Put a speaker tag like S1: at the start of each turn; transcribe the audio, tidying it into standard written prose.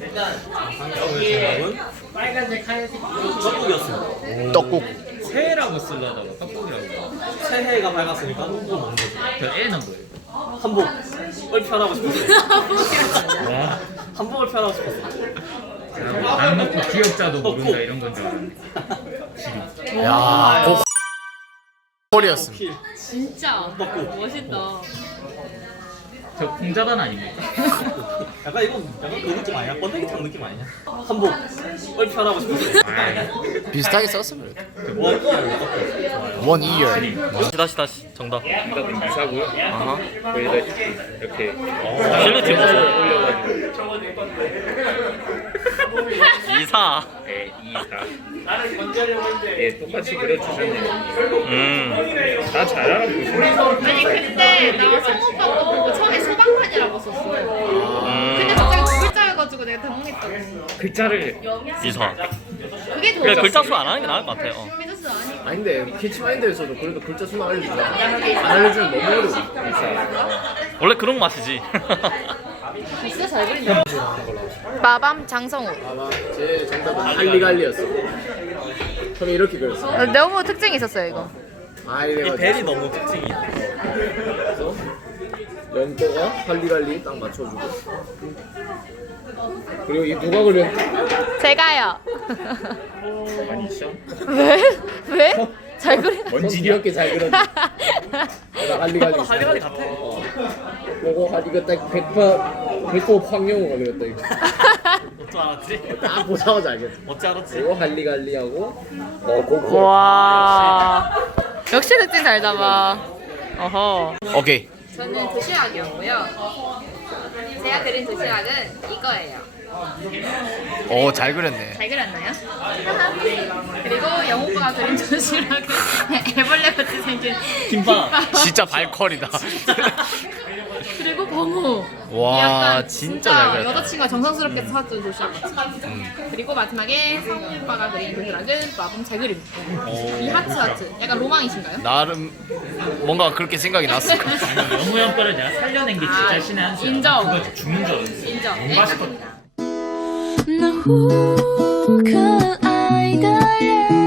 S1: 정답은
S2: 빨간색 하얀색
S1: 떡국이었습니다.
S3: 떡국.
S2: 새해라고 쓰려다가 떡국이라고.
S1: 새해가 밝았으니까 한복을 먹는 거죠.
S2: 저 애 넣은 거예요.
S1: 한복을 표현하고 싶었어요.
S2: 와.
S1: 한복을 표현하고 싶었어요.
S2: 안 넣고 기억자도 모른다 이런 건 줄 알았네.
S3: 야, 고퀄이었습니다.
S4: 진짜 멋있다.
S2: 저 공자단 아닙니까?
S1: 약간 이건 약간 그 느낌 아니야? 번데기탕 느낌 아니냐? 한복을 표현하고 싶었어요.
S3: 비슷하게 썼으면
S1: 원
S3: 1 year.
S1: 다시 정답.
S2: 정답은 이사고요.
S1: 아하.
S2: 거기다 이렇게
S1: 실루엣
S2: 올려가지고.
S1: 이사.
S2: 네, 예, 똑같이 그려주셨네요. 다 잘 알아보시네요.
S4: 아니 근데 나 성오빠도 보고 처음에 소방관이라고 썼어. 근데 갑자기 두 글자여가지고 내가 당황했다고.
S2: 글자를
S1: 이사.
S4: 그게 더
S1: 그래 글자 수 안 하는 게 나을 것 같아요.
S4: 미더스 아니.
S3: 아닌데 캐치마인드에서도 그래도 글자 수만 알려주면 안 알려주면 너무 어려워.
S1: 원래 그런 맛이지.
S4: 진짜 잘 그린다. 마밤 장성우.
S3: 아마 제 정답은 할리갈리였어. 처음에 이렇게 그렸어.
S4: 너무 특징이 있었어요 이거.
S3: 아
S1: 이
S3: 이래가지고
S1: 벨이 너무 특징이야.
S3: 그래서 연도가 할리갈리 딱 맞춰주고. 그리고 이 누가 그렸?
S4: 제가요.
S2: 아니죠?
S4: 왜? 왜? 잘 그려.
S2: 원진이야?
S3: 귀엽게 잘 그렸네. 내가 할리갈리.
S1: 할리갈리 같아.
S3: 요거 한 이거 딱 100% 황영우가 그렸다 이거.
S1: 어찌 알았지?
S3: 딱 보자마자 알겠어.
S1: 어찌 알았지?
S3: 이거 할리갈리하고 고퀄.
S4: 와. 역시 특징 잘 잡아. 어허.
S3: 오케이.
S4: 저는 도시락이었고요. 제가 그린 도시락은 이거예요.
S3: 오 잘 그렸네.
S4: 잘 그렸나요? 그리고 영호가 그린 도시락은 애벌레같이 생긴
S1: 김밥.
S3: 진짜 발컬이다.
S4: 그리고 범우.
S3: 와,
S4: 약간
S3: 진짜 잘 그렸다.
S4: 여자친구가 정성스럽게 사준 도시락 같이. 그리고 마지막에 성우 오빠가 그린 도시락은 마법 잘 그림. 이 하트. 약간 로망이신가요?
S3: 나름 뭔가 그렇게 생각이 났어.
S2: 영우 형 거를 내가 살려낸 게 진짜 신의 한 수야.
S4: 인정.
S2: 그거 죽는 줄 알았어.
S4: 인정.
S2: 너무 맛있거든.
S4: 나 후, 그 아이들의